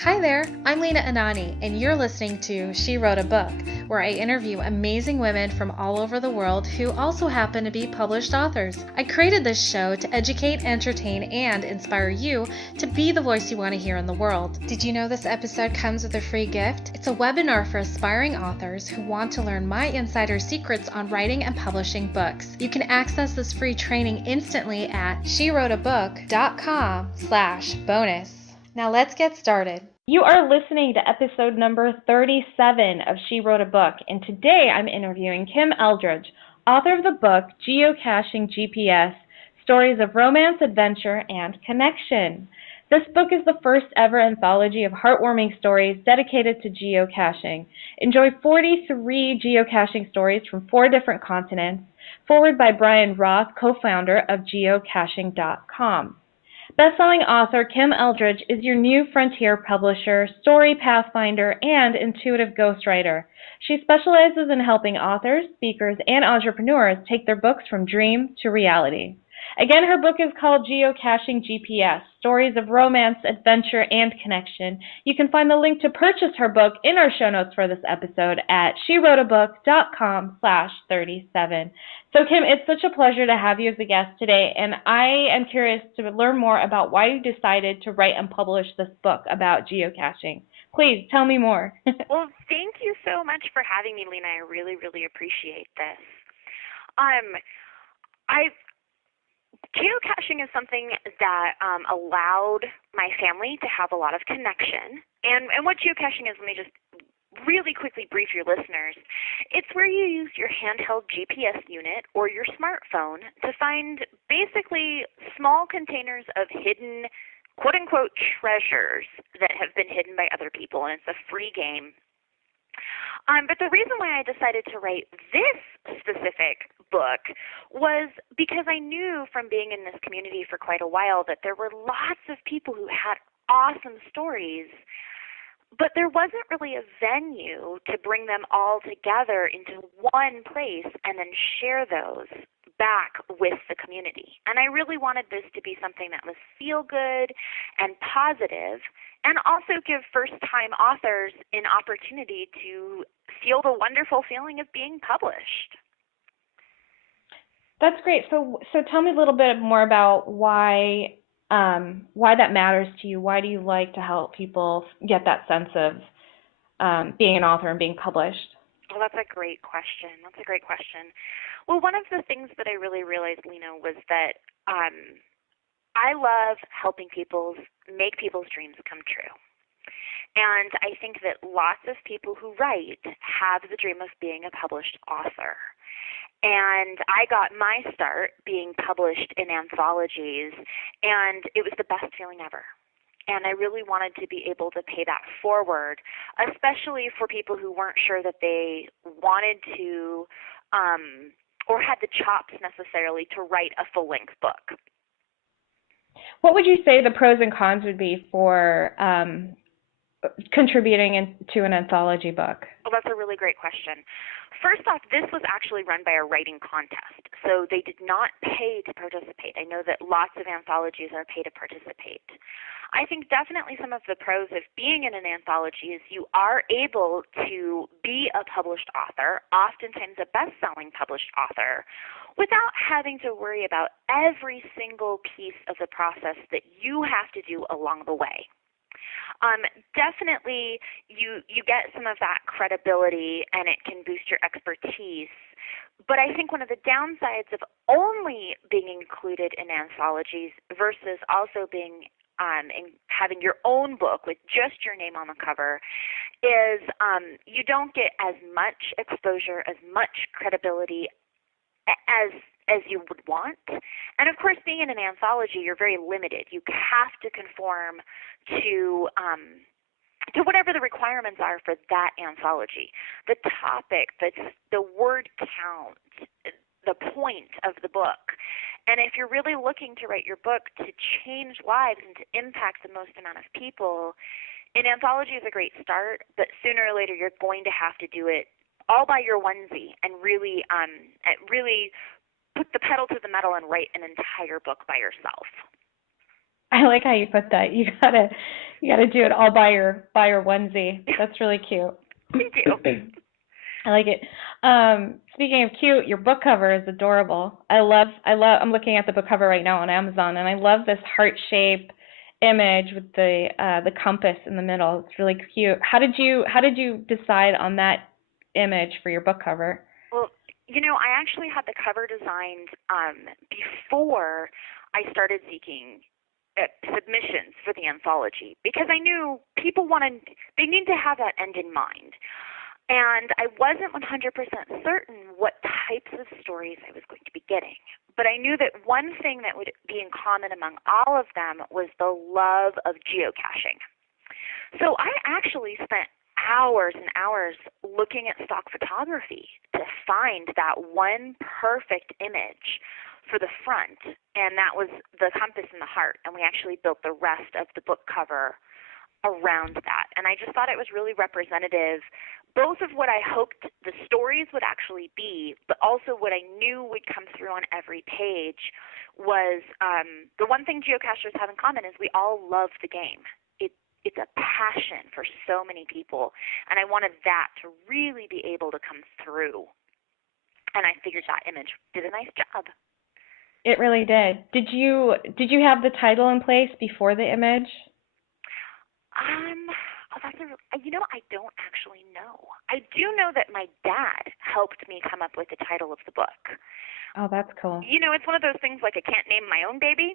Hi there, I'm Lena Anani, and you're listening to She Wrote a Book, where I interview amazing women from all over the world who also happen to be published authors. I created this show to educate, entertain, and inspire you to be the voice you want to hear in the world. Did you know this episode comes with a free gift? It's a webinar for aspiring authors who want to learn my insider secrets on writing and publishing books. You can access this free training instantly at SheWroteABook.com/bonus. Now let's get started. You are listening to episode number 37 of She Wrote a Book, and today I'm interviewing Kim Eldredge, author of the book Geocaching GPS, Stories of Romance, Adventure, and Connection. This book is the first ever anthology of heartwarming stories dedicated to geocaching. Enjoy 43 geocaching stories from 4 different continents. Foreword by Bryan Roth, co-founder of Geocaching.com. Best-selling author Kim Eldredge is your new frontier publisher, story Pathfinder, and Intuitive Ghostwriter. She specializes in helping authors, speakers, and entrepreneurs take their books from dream to reality. Again, her book is called Geocaching GPS, Stories of Romance, Adventure, and Connection. You can find the link to purchase her book in our show notes for this episode at SheWroteABook.com/37. So, Kim, it's such a pleasure to have you as a guest today, and I am curious to learn more about why you decided to write and publish this book about geocaching. Please, tell me more. Well, thank you so much for having me, Lena. I really, really appreciate this. Geocaching is something that allowed my family to have a lot of connection. And what geocaching is, let me just really quickly brief your listeners. It's where you use your handheld GPS unit or your smartphone to find basically small containers of hidden, quote-unquote, treasures that have been hidden by other people, and it's a free game. But the reason why I decided to write this specific book was because I knew from being in this community for quite a while that there were lots of people who had awesome stories, but there wasn't really a venue to bring them all together into one place and then share those back with the community. And I really wanted this to be something that was feel good and positive, and also give first-time authors an opportunity to feel the wonderful feeling of being published. That's great. So tell me a little bit more about why that matters to you. Why do you like to help people get that sense of being an author and being published? Well, that's a great question. Well, one of the things that I really realized, Lena, was that I love helping make people's dreams come true. And I think that lots of people who write have the dream of being a published author. And I got my start being published in anthologies, and it was the best feeling ever. And I really wanted to be able to pay that forward, especially for people who weren't sure that they wanted to or had the chops necessarily to write a full-length book. What would you say the pros and cons would be for contributing to an anthology book? Well, that's a really great question. First off, this was actually run by a writing contest, so they did not pay to participate. I know that lots of anthologies are paid to participate. I think definitely some of the pros of being in an anthology is you are able to be a published author, oftentimes a best-selling published author, without having to worry about every single piece of the process that you have to do along the way. Definitely you get some of that credibility, and it can boost your expertise. But I think one of the downsides of only being included in anthologies versus also being having your own book with just your name on the cover is you don't get as much exposure, as much credibility as you would want. And of course, being in an anthology, you're very limited. You have to conform to whatever the requirements are for that anthology. The topic, the word count, the point of the book. And if you're really looking to write your book to change lives and to impact the most amount of people, an anthology is a great start, but sooner or later you're going to have to do it all by your onesie and really put the pedal to the metal and write an entire book by yourself. I like how you put that. You gotta do it all by your onesie. That's really cute. Thank you. I like it. Speaking of cute, your book cover is adorable. I'm looking at the book cover right now on Amazon, and I love this heart-shaped image with the compass in the middle. It's really cute. How did you decide on that image for your book cover? Well, I actually had the cover designed before I started seeking submissions for the anthology, because I knew they need to have that end in mind. And I wasn't 100% certain what types of stories I was going to be getting. But I knew that one thing that would be in common among all of them was the love of geocaching. So I actually spent hours and hours looking at stock photography to find that one perfect image for the front, and that was the compass and the heart. And we actually built the rest of the book cover around that. And I just thought it was really representative, both of what I hoped the stories would actually be, but also what I knew would come through on every page was the one thing geocachers have in common is we all love the game. It's a passion for so many people, and I wanted that to really be able to come through. And I figured that image did a nice job. It really did. Did you have the title in place before the image? I don't actually know. I do know that my dad helped me come up with the title of the book. Oh, that's cool. It's one of those things like I can't name my own baby.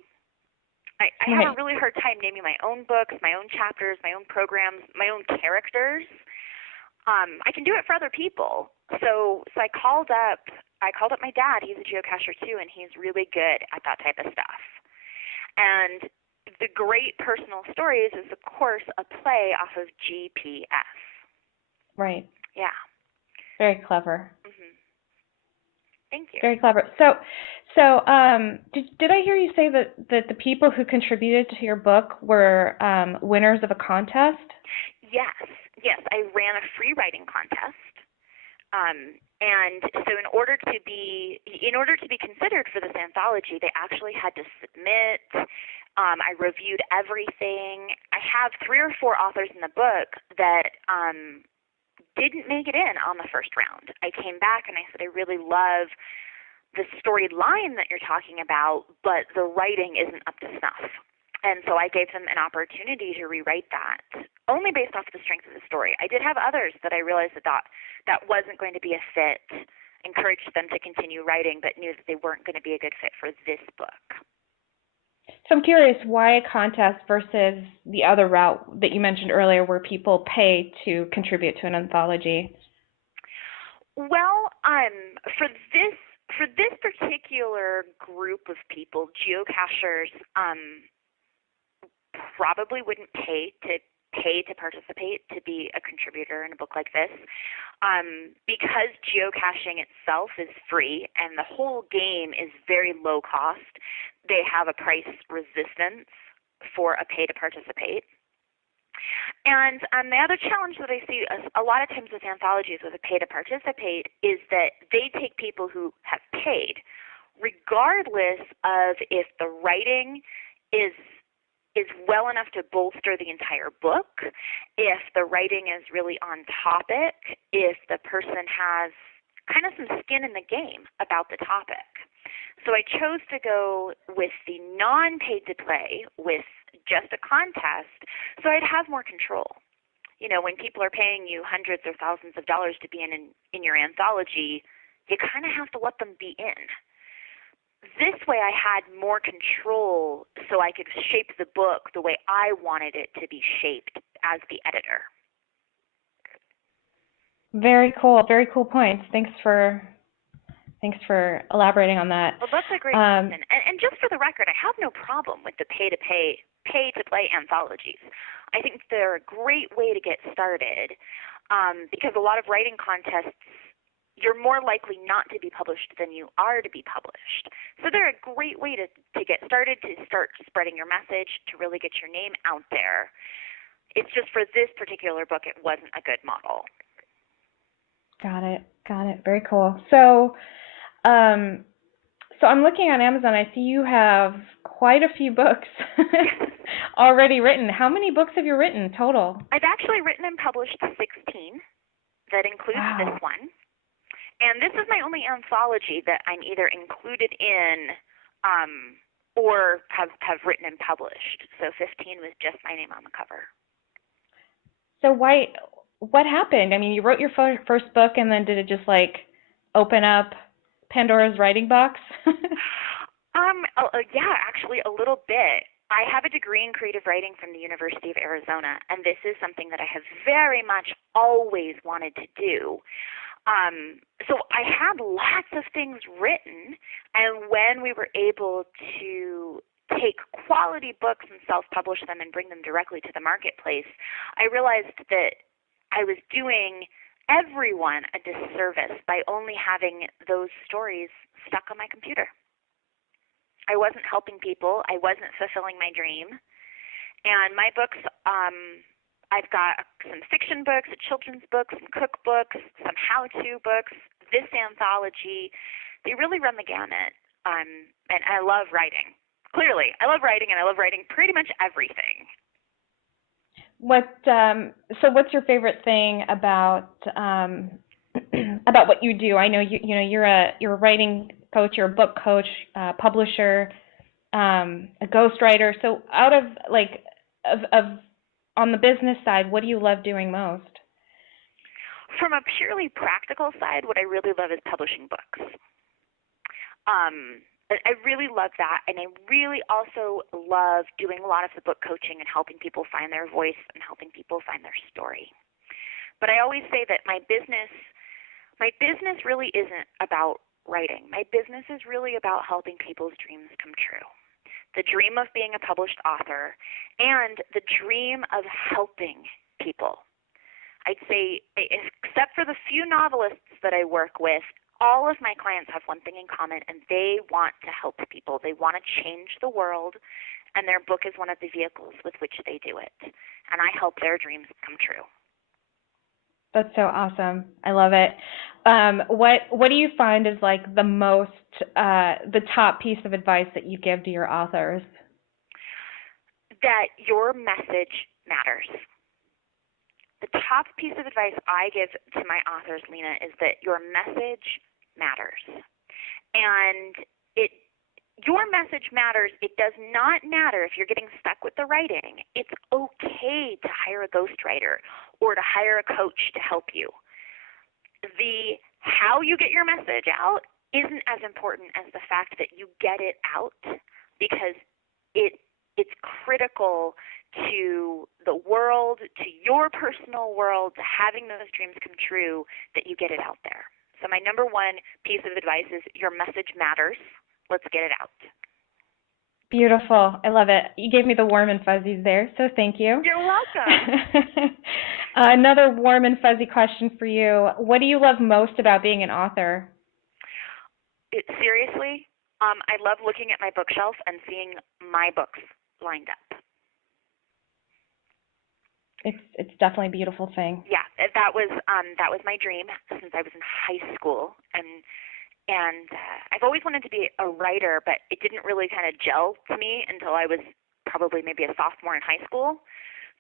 I have a really hard time naming my own books, my own chapters, my own programs, my own characters. I can do it for other people. So I called up my dad. He's a geocacher too, and he's really good at that type of stuff. And the Great Personal Stories is, of course, a play off of GPS. Right. Yeah. Very clever. Mm-hmm. Thank you. Very clever. So, did I hear you say that the people who contributed to your book were winners of a contest? Yes. I ran a free writing contest. And so in order to be considered for this anthology, they actually had to submit. I reviewed everything. I have 3 or 4 authors in the book that didn't make it in on the first round. I came back and I said, I really love the storyline that you're talking about, but the writing isn't up to snuff. And so I gave them an opportunity to rewrite that, only based off the strength of the story. I did have others that I realized that wasn't going to be a fit, encouraged them to continue writing, but knew that they weren't going to be a good fit for this book. So I'm curious, why a contest versus the other route that you mentioned earlier where people pay to contribute to an anthology? Well, for this particular group of people, geocachers probably wouldn't pay to participate, to be a contributor in a book like this, because geocaching itself is free and the whole game is very low cost. They have a price resistance for a pay to participate. And the other challenge that I see a lot of times with anthologies with a pay to participate is that they take people who have paid, regardless of if the writing is well enough to bolster the entire book, if the writing is really on topic, if the person has kind of some skin in the game about the topic. So I chose to go with the non-paid to play with just a contest so I'd have more control. When people are paying you hundreds or thousands of dollars to be in your anthology, you kind of have to let them be in. This way I had more control so I could shape the book the way I wanted it to be shaped as the editor. Very cool points. Thanks for elaborating on that. Well, that's a great question. And just for the record, I have no problem with the pay-to-play anthologies. I think they're a great way to get started because a lot of writing contests, you're more likely not to be published than you are to be published. So they're a great way to get started, to start spreading your message, to really get your name out there. It's just for this particular book, it wasn't a good model. Got it. Very cool. So I'm looking on Amazon. I see you have quite a few books already written. How many books have you written total? I've actually written and published 16. That includes this one. And this is my only anthology that I'm either included in or have written and published. So 15 was just my name on the cover. So what happened? I mean, you wrote your first book, and then did it just like open up Pandora's writing box? Yeah, actually a little bit. I have a degree in creative writing from the University of Arizona, and this is something that I have very much always wanted to do. So I had lots of things written, and when we were able to take quality books and self-publish them and bring them directly to the marketplace, I realized that I was doing everyone a disservice by only having those stories stuck on my computer. I wasn't helping people. I wasn't fulfilling my dream. And my books, I've got some fiction books, children's books, some cookbooks, some how-to books, this anthology. They really run the gamut. And I love writing. Clearly, I love writing, and I love writing pretty much everything. So what's your favorite thing about what you do? I know you're a writing coach, you're a book coach, publisher, a ghostwriter. So out of on the business side, what do you love doing most? From a purely practical side, what I really love is publishing books. I really love that, and I really also love doing a lot of the book coaching and helping people find their voice and helping people find their story. But I always say that my business really isn't about writing. My business is really about helping people's dreams come true. The dream of being a published author and the dream of helping people. I'd say, except for the few novelists that I work with, all of my clients have one thing in common, and they want to help people. They want to change the world, and their book is one of the vehicles with which they do it. And I help their dreams come true. That's so awesome. I love it. What do you find is like the top piece of advice that you give to your authors? That your message matters. The top piece of advice I give to my authors, Lena, is that your message matters. And your message matters. It does not matter if you're getting stuck with the writing. It's okay to hire a ghostwriter or to hire a coach to help you. The how you get your message out isn't as important as the fact that you get it out, because it's critical to the world, to your personal world, to having those dreams come true, that you get it out there. So my number one piece of advice is your message matters. Let's get it out. Beautiful. I love it. You gave me the warm and fuzzies there, so thank you. You're welcome. Another warm and fuzzy question for you. What do you love most about being an author? Seriously, I love looking at my bookshelf and seeing my books lined up. It's definitely a beautiful thing. Yeah, that was my dream since I was in high school, and I've always wanted to be a writer, but it didn't really kind of gel to me until I was probably maybe a sophomore in high school.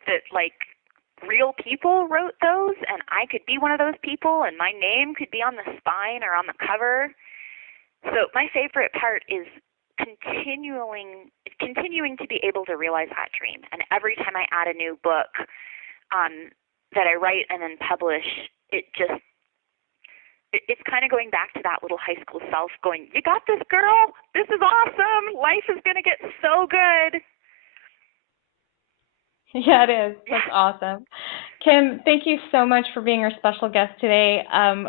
That like real people wrote those, and I could be one of those people, and my name could be on the spine or on the cover. So my favorite part is continuing to be able to realize that dream. And every time I add a new book that I write and then publish, it's kind of going back to that little high school self going, you got this, girl. This is awesome. Life is going to get so good. Yeah, it is. That's awesome. Kim, thank you so much for being our special guest today.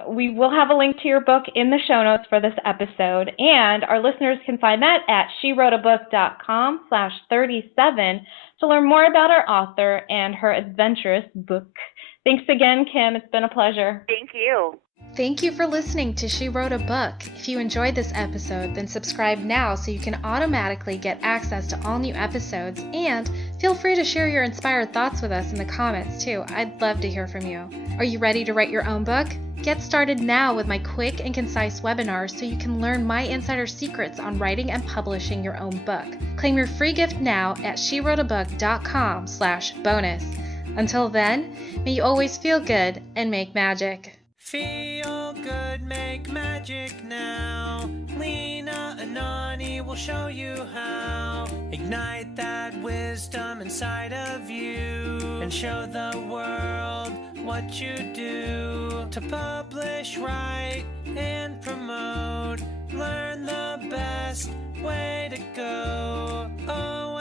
We will have a link to your book in the show notes for this episode, and our listeners can find that at SheWroteABook.com/37 to learn more about our author and her adventurous book. Thanks again, Kim. It's been a pleasure. Thank you. Thank you for listening to She Wrote a Book. If you enjoyed this episode, then subscribe now so you can automatically get access to all new episodes, and feel free to share your inspired thoughts with us in the comments too. I'd love to hear from you. Are you ready to write your own book? Get started now with my quick and concise webinars so you can learn my insider secrets on writing and publishing your own book. Claim your free gift now at SheWroteABook.com/bonus. Until then, may you always feel good and make magic. Feel good, make magic now. Lena and Anani will show you how. Ignite that wisdom inside of you and show the world what you do. To publish, write, and promote, learn the best way to go. Oh,